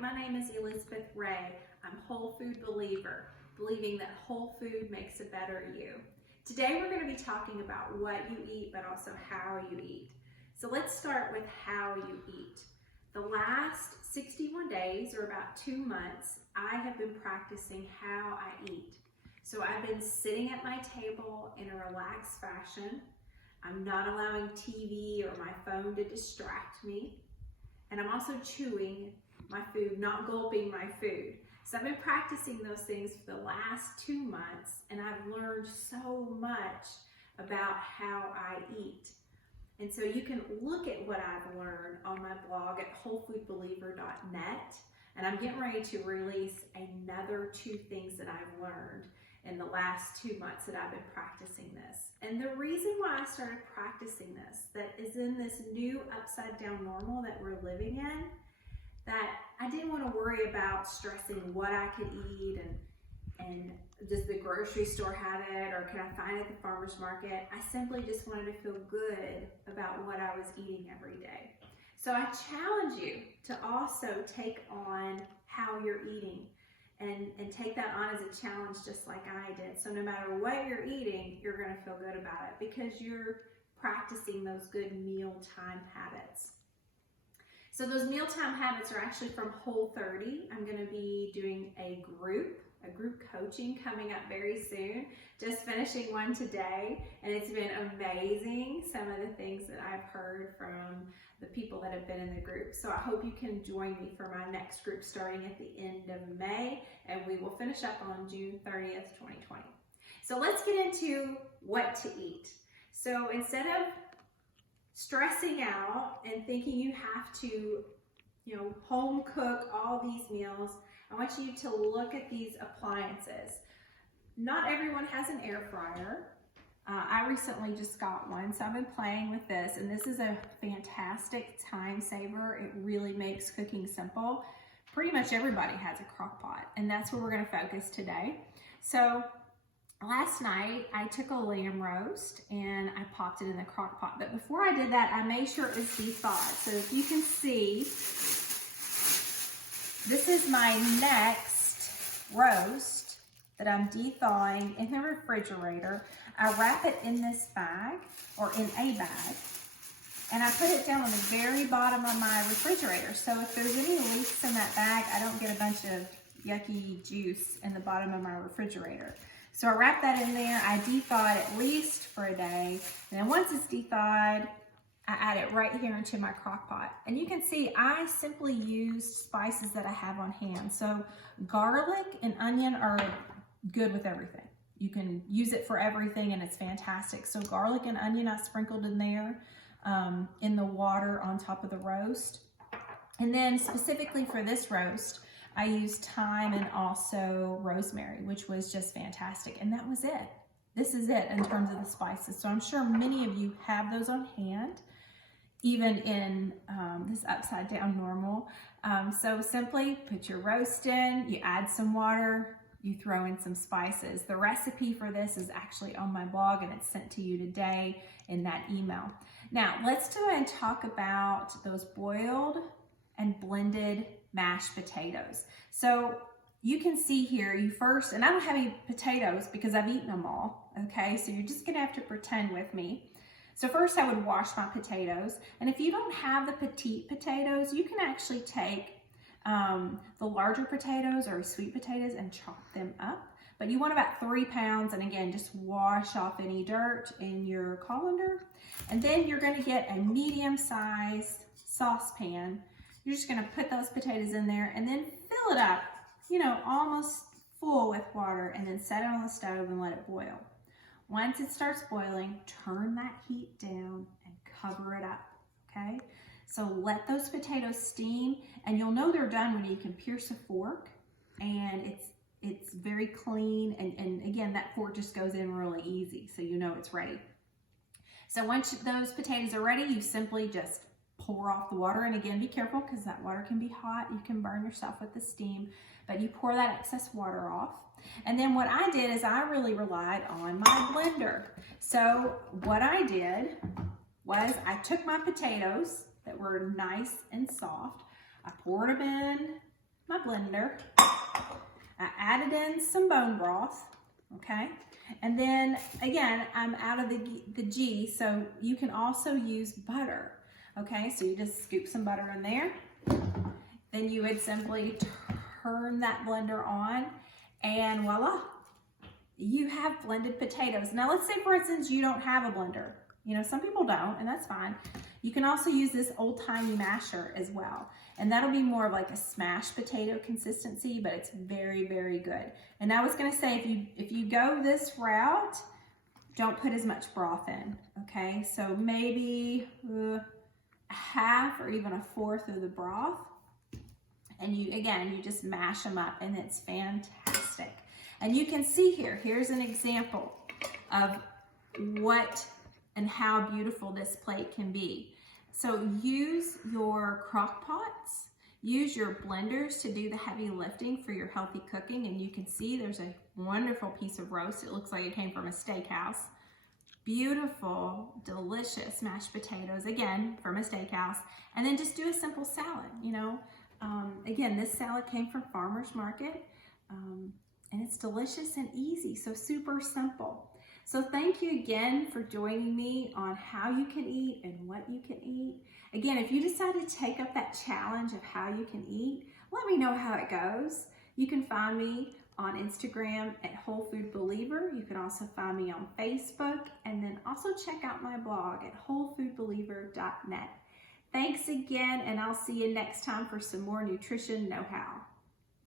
my name is Elizabeth Ray. I'm Whole Food Believer, believing that whole food makes a better you. Today we're going to be talking about what you eat, but also how you eat. So let's start with how you eat. The last 61 days, or about 2 months, I have been practicing how I eat. So I've been sitting at my table in a relaxed fashion. I'm not allowing TV or my phone to distract me. And I'm also chewing my food, not gulping my food. So I've been practicing those things for the last 2 months, and I've learned so much about how I eat. And so you can look at what I've learned on my blog at wholefoodbeliever.net. And I'm getting ready to release another 2 things that I've learned in the last 2 months that I've been practicing this. And the reason why I started practicing this, that is in this new upside down normal that we're living in, that I didn't want to worry about stressing what I could eat and does the grocery store have it or can I find it at the farmer's market. I simply just wanted to feel good about what I was eating every day. So I challenge you to also take on how you're eating and take that on as a challenge just like I did. So no matter what you're eating, you're going to feel good about it because you're practicing those good mealtime habits. So those mealtime habits are actually from Whole30. I'm going to be doing a group coaching coming up very soon. Just finishing one today, and it's been amazing, some of the things that I've heard from the people that have been in the group. So I hope you can join me for my next group starting at the end of May, and we will finish up on June 30th, 2020. So let's get into what to eat. So instead of stressing out and thinking you have to, home cook all these meals, I want you to look at these appliances. Not everyone has an air fryer. I recently just got one, so I've been playing with this, and this is a fantastic time saver. It really makes cooking simple. Pretty much everybody has a crock pot, and that's where we're going to focus today. So last night I took a lamb roast and I popped it in the crock pot, but before I did that, I made sure it was de-thawed. So if you can see, this is my next roast that I'm de-thawing in the refrigerator. I wrap it in this bag, or in a bag, and I put it down on the very bottom of my refrigerator. So if there's any leaks in that bag, I don't get a bunch of yucky juice in the bottom of my refrigerator. So I wrap that in there. I de-thaw it at least for a day. And then once it's de-thawed, I add it right here into my crock pot. And you can see I simply used spices that I have on hand. So garlic and onion are good with everything. You can use it for everything and it's fantastic. So garlic and onion I sprinkled in there in the water on top of the roast. And then specifically for this roast, I used thyme and also rosemary, which was just fantastic. And that was it. This is it in terms of the spices. So I'm sure many of you have those on hand, even in this upside down normal. So simply put your roast in, you add some water, you throw in some spices. The recipe for this is actually on my blog and it's sent to you today in that email. Now let's go and talk about those boiled and blended mashed potatoes. So you can see here, you first, and I don't have any potatoes because I've eaten them all, okay? So you're just gonna have to pretend with me. So first I would wash my potatoes, and if you don't have the petite potatoes, you can actually take the larger potatoes or sweet potatoes and chop them up. But you want about 3 pounds, and again, just wash off any dirt in your colander. And then you're gonna get a medium-sized saucepan. You're just gonna put those potatoes in there and then fill it up, almost full with water, and then set it on the stove and let it boil. Once it starts boiling, turn that heat down and cover it up, okay? So let those potatoes steam, and you'll know they're done when you can pierce a fork, and it's very clean, and again, that fork just goes in really easy, so you know it's ready. So once those potatoes are ready, you simply just pour off the water, and again, be careful because that water can be hot. You can burn yourself with the steam, but you pour that excess water off. And then what I did is I really relied on my blender. So what I did was I took my potatoes that were nice and soft. I poured them in my blender. I added in some bone broth, okay? And then again, I'm out of the ghee, so you can also use butter, okay? So you just scoop some butter in there. Then you would simply turn that blender on and voila, you have blended potatoes. Now let's say for instance you don't have a blender. You know, some people don't, and that's fine. You can also use this old-timey masher as well. And that'll be more of like a smashed potato consistency, but it's very, very good. And I was gonna say, if you go this route, don't put as much broth in, okay? So maybe half or even a fourth of the broth. And you just mash them up and it's fantastic. And you can see here's an example of what and how beautiful this plate can be. So use your crock pots, use your blenders to do the heavy lifting for your healthy cooking. And you can see there's a wonderful piece of roast. It looks like it came from a steakhouse. Beautiful, delicious mashed potatoes, again, from a steakhouse. And then just do a simple salad, you know. Again, this salad came from Farmer's Market, and it's delicious and easy, so super simple. So thank you again for joining me on how you can eat and what you can eat. Again, if you decide to take up that challenge of how you can eat, let me know how it goes. You can find me on Instagram at Whole Food Believer. You can also find me on Facebook, and then also check out my blog at wholefoodbeliever.net. Thanks again, and I'll see you next time for some more nutrition know-how.